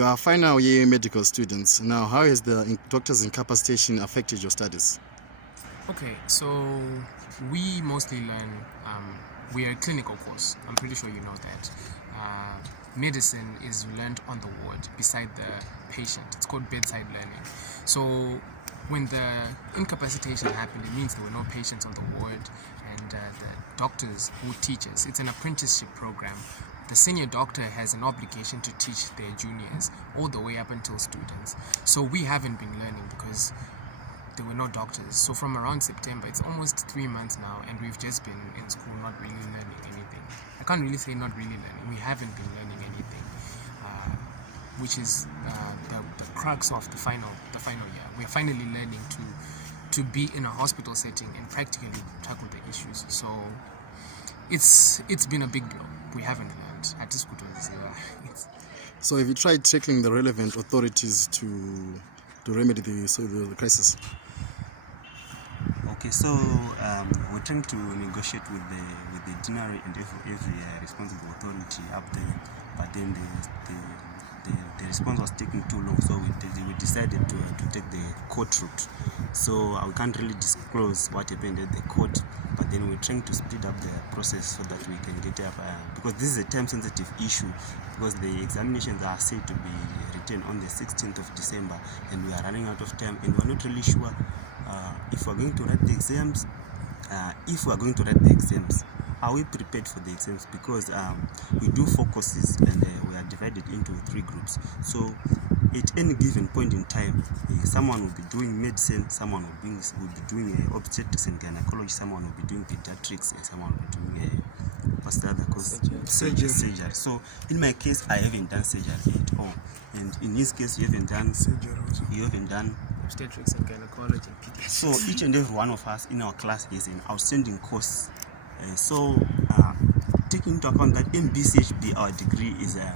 You are final year medical students. Now, how has the doctor's incapacitation affected your studies? Okay, so we mostly learn, we are a clinical course. I'm pretty sure you know that. Medicine is learned on the ward beside the patient. It's called bedside learning. So when the incapacitation happened, it means there were no patients on the ward, and the doctors who teach us, it's an apprenticeship program. The senior doctor has an obligation to teach their juniors all the way up until students. So we haven't been learning because there were no doctors. So from around September, it's almost 3 months now, and we've just been in school not really learning anything. I can't really say not really learning. We haven't been learning anything, which is the crux of the final year. We're finally learning to be in a hospital setting and practically tackle the issues. So it's been a big blow. We haven't learned. So have you tried tackling the relevant authorities to remedy the crisis? Okay, so we're trying to negotiate with the deanery and every responsible authority up there, but then the response was taking too long, so we decided to take the court route. So we can't really disclose what happened at the court, but then we're trying to speed up the process so that we can get up, because this is a time-sensitive issue, because the examinations are said to be written on the 16th of December, and we are running out of time, and we're not really sure if we're going to write the exams. If we are going to write the exams, are we prepared for the exams? Because we do 4 courses, and we are divided into 3 groups. So at any given point in time, someone will be doing medicine, someone will be doing obstetrics and gynecology, someone will be doing pediatrics, and someone will be doing what's the other course? Surgery. So in my case, I haven't done surgery at all, and in his case, you haven't done obstetrics and gynecology. So each and every one of us in our class is an outstanding course. So taking into account that MBCHB, our degree, is a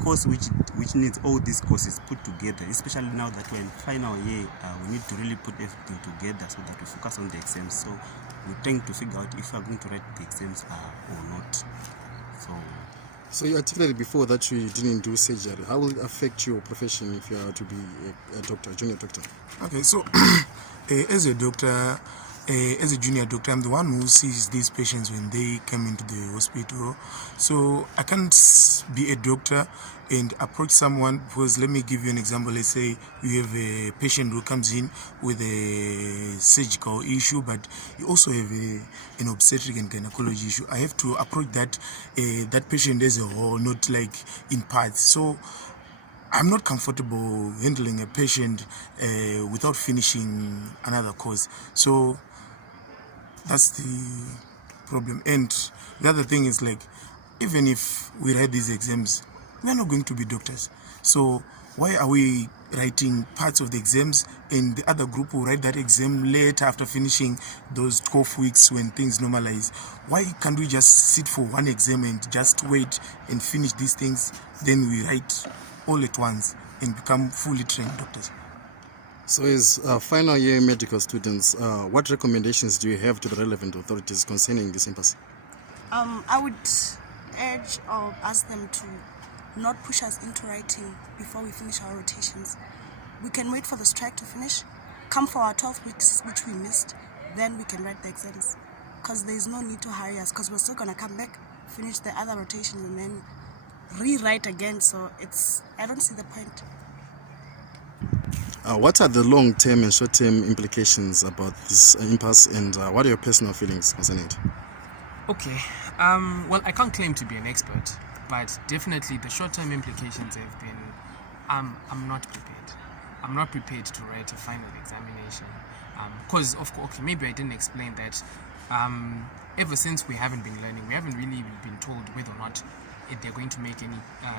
course which needs all these courses put together, especially now that we're in final year. We need to really put everything together so that we focus on the exams. So we're trying to figure out if we're going to write the exams or not. So you articulated before that you didn't do surgery. How will it affect your profession if you are to be a doctor, a junior doctor? Okay, so as a doctor, as a junior doctor, I'm the one who sees these patients when they come into the hospital. So I can't be a doctor and approach someone, because let me give you an example. Let's say you have a patient who comes in with a surgical issue, but you also have an obstetric and gynecology issue. I have to approach that patient as a whole, not like in parts. So I'm not comfortable handling a patient without finishing another course. So that's the problem. And the other thing is, like, even if we write these exams, we are not going to be doctors. So why are we writing parts of the exams and the other group will write that exam later after finishing those 12 weeks when things normalize? Why can't we just sit for one exam and just wait and finish these things, then we write all at once and become fully trained doctors? So as final year medical students, what recommendations do you have to the relevant authorities concerning this impasse? I would urge or ask them to not push us into writing before we finish our rotations. We can wait for the strike to finish, come for our 12 weeks which we missed, then we can write the exams. Because there's no need to hurry us, because we're still going to come back, finish the other rotations, and then rewrite again. So I don't see the point. What are the long-term and short-term implications about this impasse, and what are your personal feelings concerning it? Okay, well, I can't claim to be an expert, but definitely the short-term implications have been, I'm not prepared. I'm not prepared to write a final examination. Because, okay, maybe I didn't explain that. Ever since we haven't been learning, we haven't really been told whether or not they're going to make any,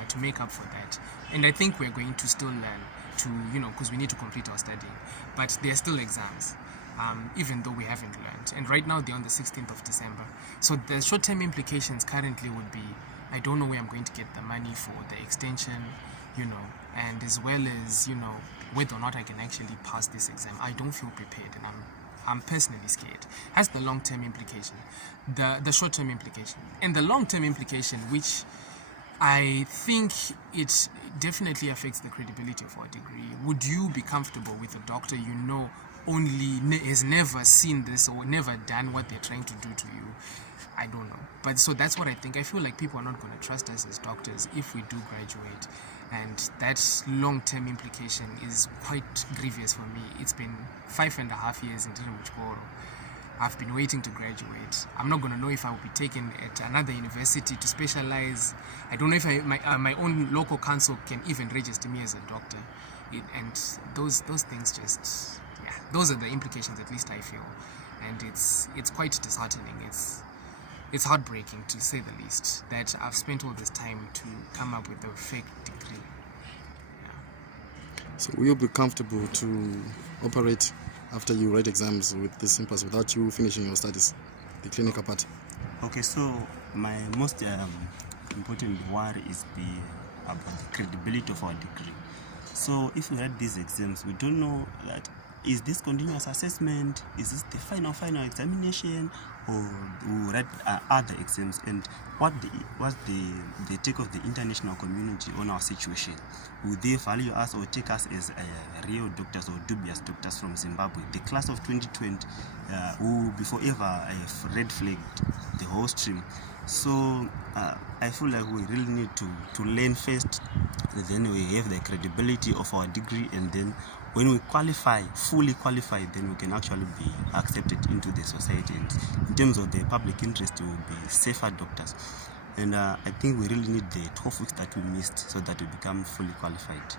to make up for that. And I think we're going to still learn because we need to complete our studying. But there are still exams. Even though we haven't learned. And right now they're on the 16th of December. So the short-term implications currently would be, I don't know where I'm going to get the money for the extension, and as well as, whether or not I can actually pass this exam. I don't feel prepared, and I'm personally scared. That's the long-term implication. The short-term implication. And the long-term implication, which I think it definitely affects the credibility of our degree. Would you be comfortable with a doctor you know has never seen this or never done what they're trying to do to you? I don't know. But so that's what I think. I feel like people are not going to trust us as doctors if we do graduate. And that long-term implication is quite grievous for me. It's been 5.5 years in Chikoro. I've been waiting to graduate. I'm not going to know if I will be taken at another university to specialize. I don't know if my own local council can even register me as a doctor. And those things just, yeah, those are the implications, at least I feel. And it's quite disheartening. It's heartbreaking, to say the least, that I've spent all this time to come up with a fake degree. Yeah. So will you be comfortable to operate after you write exams with this impasse without you finishing your studies, the clinical part? Okay, so my most important worry is about the credibility of our degree. So if we write these exams, we don't know that is this continuous assessment, is this the final examination, or we write other exams, and what's the take of the international community on our situation? Will they value us or take us as real doctors or dubious doctors from Zimbabwe? The class of 2020 who before ever red flagged the whole stream. So I feel like we really need to learn first, then we have the credibility of our degree, and then when we qualify, fully qualified, then we can actually be accepted into the society. And in terms of the public interest, we will be safer doctors. And I think we really need the 12 weeks that we missed so that we become fully qualified.